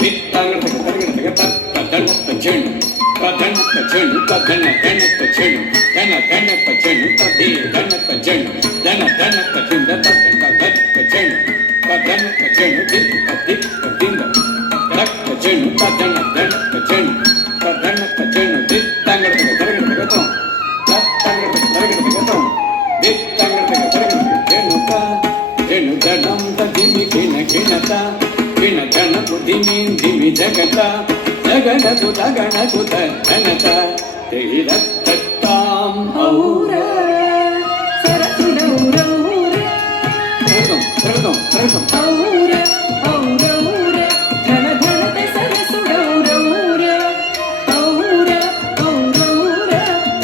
దిత్తాంగడతగ తరగడతగ తద్దనత చెణు తద్దనత చెణు తద్దన దనత చెణు దన దనత చెణు తద్ది దనత చెణు దన దనత చింద తద్ద దత్త చెణు తద్దనత చెణు దిత్త దిత్త దింద దత్త చెణు తద్దన దనత చెణు తద్దనత చెణు దిత్తాంగడతగ తరగడతగ తం తత్తంగడతగ తరగడతగ తం దిత్తాంగడతగ తరగడతగ చెణుత చెణు దనం తదిమి కిన కినత కిన ధనకు దిమి దిమి జగత జగనకు తగనకు తనత తీరత్తాం ఔర సరసుడౌరౌర తరగం తరగం తరగం ఔర ఔరౌర ధన ధనత సరసుడౌరౌర ఔర ఔరౌర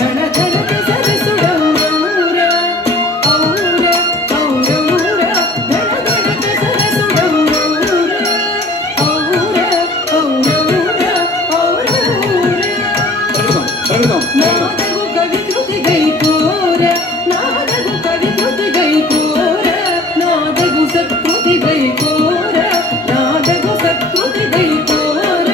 ధన ధనత సరసుడౌరౌర ఔర ఔరౌర ధన ధనత సరసుడౌరౌర ఔర ఔరౌర ఔరౌర తరగం తరగం నాదగు కవికృతి గైకోర నాదగు కవికృతి గైకోర నాదగు సత్కృతి గైకోర నాదగు సత్కృతి గైకోర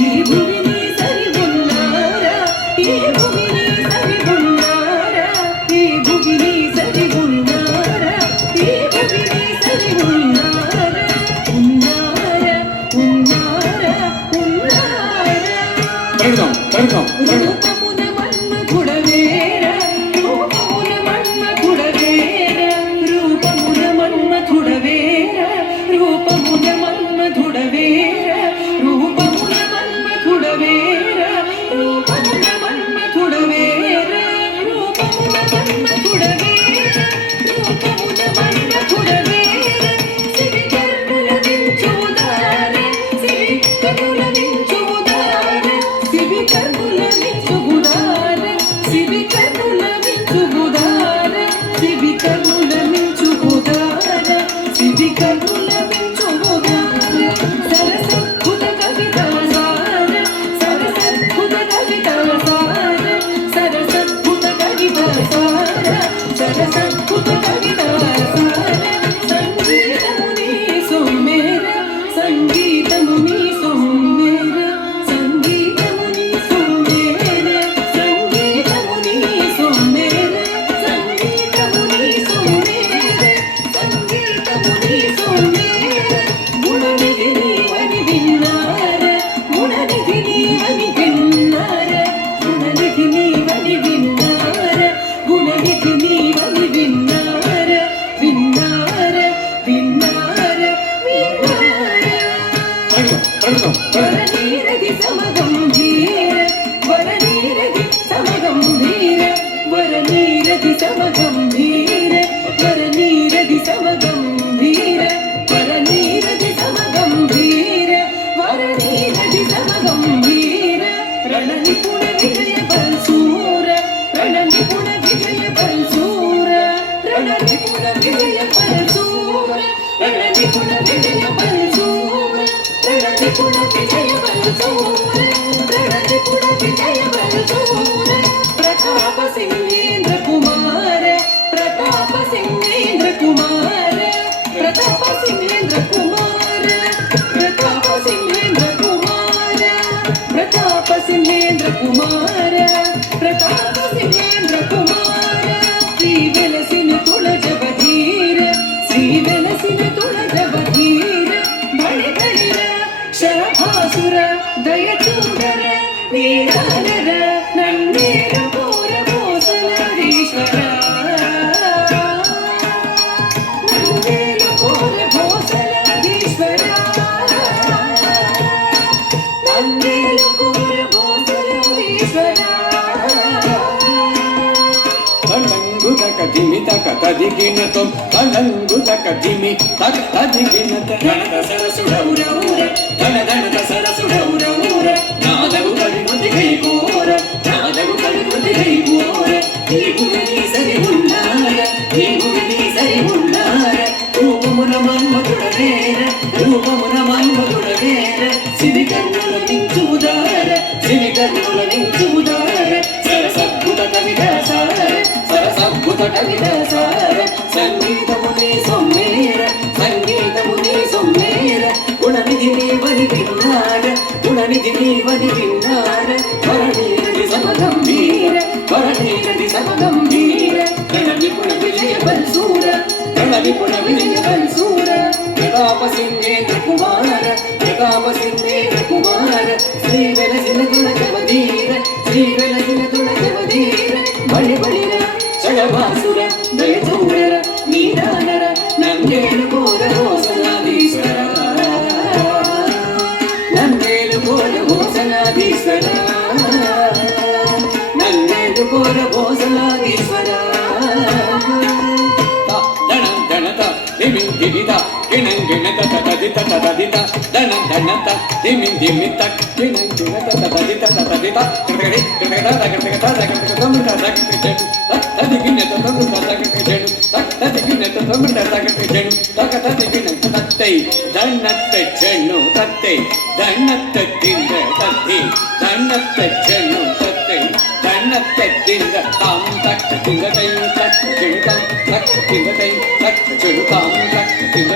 ఈ భూమిని సరి ఉన్నారా ఈ భూమిని సరి ఉన్నారా ఈ భూమిని సరి ఉన్నారా ఈ భూమిని సరి ఉన్నారా ఉన్నారా ఉన్నారా ఉన్నారా తరగం తరగం తరగం రూపమున మన్మథుడవేర రూపమున మన్మథుడవేర రూపమున మన్మథుడవేర రూపమున మన్మథుడవేర రూపమున మన్మథుడవేర రూపమున మన్మథుడవేర రూపమున మన్మథుడవేర రూపమున మన్మథుడవేర సిరి కర్ణుల వించుదార సిరి కర్ణుల వించుదార సిరి కర్ణుల వించుదార సిరి కర్ణుల వించుదార సిరి కర్ణుల వించుదార సిరి కర్ణుల వించుదార సరసద్భుత కవితాసార సరసద్భుత కవితాసార సరసద్భుత కవితాసార సరసద్భుత కవితాసార సంగీతముని సోమేర సంగీతముని సోమేర సంగీతముని సోమేర సంగీతముని సోమేర సంగీతముని సోమేర సంగీతముని సోమేర గుణనిధి నీవని విన్నార గుణనిధి నీవని విన్నార గుణనిధి నీవని విన్నార గుణనిధి నీవని విన్నార విన్నార విన్నార విన్నార తరగం తరగం వరనీరది సమగంభీర వరనీరది సమగంభీర వరనీరది సమగంభీర వరనీరది సమగంభీర వరనీరది సమగంభీర వరనీరది సమగంభీర రణనిపుణ విజయ బల్సూర రణనిపుణ విజయ బల్సూర రణనిపుణ విజయ బల్సూర రణనిపుణ విజయ బల్సూర రణనిపుణ విజయ బల్సూర రణనిపుణ విజయ బల్సూర ప్రతాప సింహేంద్ర కుమార ప్రతాప సింహేంద్ర కుమార ప్రతాప సింహేంద్ర కుమార ప్రతాప సింహేంద్ర కుమార ప్రతాప సింహేంద్ర కుమార ప్రతాప సింహేంద్ర కుమార శ్రీ వెలసిన తుళజవధీర శ్రీ వెలసిన తుళజవధీర బడి బడిర శరభాసుర దయ చూడర నీరానర నన్నేరు కోర భోసలారీశ్వర నన్నేరు కోర భోసలారీశ్వర నన్నేరు కోర భోసలారీశ్వర తలంగు తక దిమి తక తదిగినతం తలంగు తక దిమి తక తదిగినత గణత సరసుడౌరౌర ధన ధనత సరసుడౌరౌర నాదగు కవికృతి గైకోర నాదగు కవికృతి గైకోర ఈ భూమిని సరి ఉన్నార ఈ భూమిని సరి ఉన్నార రూపమున మన్మథుడవేర రూపమున మన్మథుడవేర సిరి కన్నుల వించుదార సిరి కన్నుల వించుదార సరసద్భుత కవితాసార సరసద్భుత కవితాసార సంగీతముని సొమ్మేర సంగీతముని సొమ్మేర గుణనిధి గుణనిధి నీవని విన్నార గుణనిధి నీవని విన్నార వరణీరది సమగంభీర వరణీరది సమగంభీర రణవిపుణ విజయ బల్సూర రణవిపుణ విజయ బల్సూర ప్రతాప సింహేంద్ర కుమార ప్రతాప సింహేంద్ర కుమార శ్రీ వెలసిన గుణ జవధీర శ్రీ వెలసిన గుణ జవధీర బలి బలిర చడవాసుర దయచూరర నీదానర నందేలు కోర హోసనాధీశ్వర నందేలు కోర హోసనాధీశ్వర నందేలు కోర హోసనాధీశ్వర దిమిత గిణంగిణత తదిత తదిత దన దనత దిమిత గిణంగిణత తదిత తదిత క్రికడి క్రికట తగటగట తగటగ తొమ్మిద తగటగడు తదిగినత తొమ్మిద తగటగడు తదిగినత తొమ్మిద తగటగడు తగతదిగినత తత్తై దన్నత చెన్ను తత్తై దన్నత తింద తత్తి దన్నత చెన్ను తత్తై దన్నత తింద తాం తక్క తింద తై తక్క చెడు తాం తక్క తింద తై తక్క చెడు తాం తక్క తింద